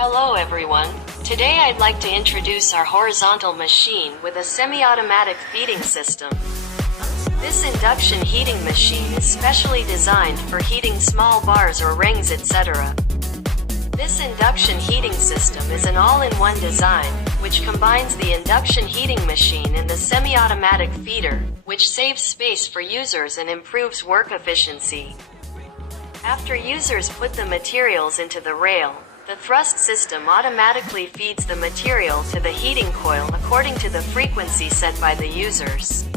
Hello everyone. Today I'd like to introduce our horizontal machine with a semi-automatic feeding system. This induction heating machine is specially designed for heating small bars or rings, etc. This induction heating system is an all-in-one design, which combines the induction heating machine and the semi-automatic feeder, which saves space for users and improves work efficiency. After users put the materials into the rail, the thrust system automatically feeds the material to the heating coil according to the frequency set by the users.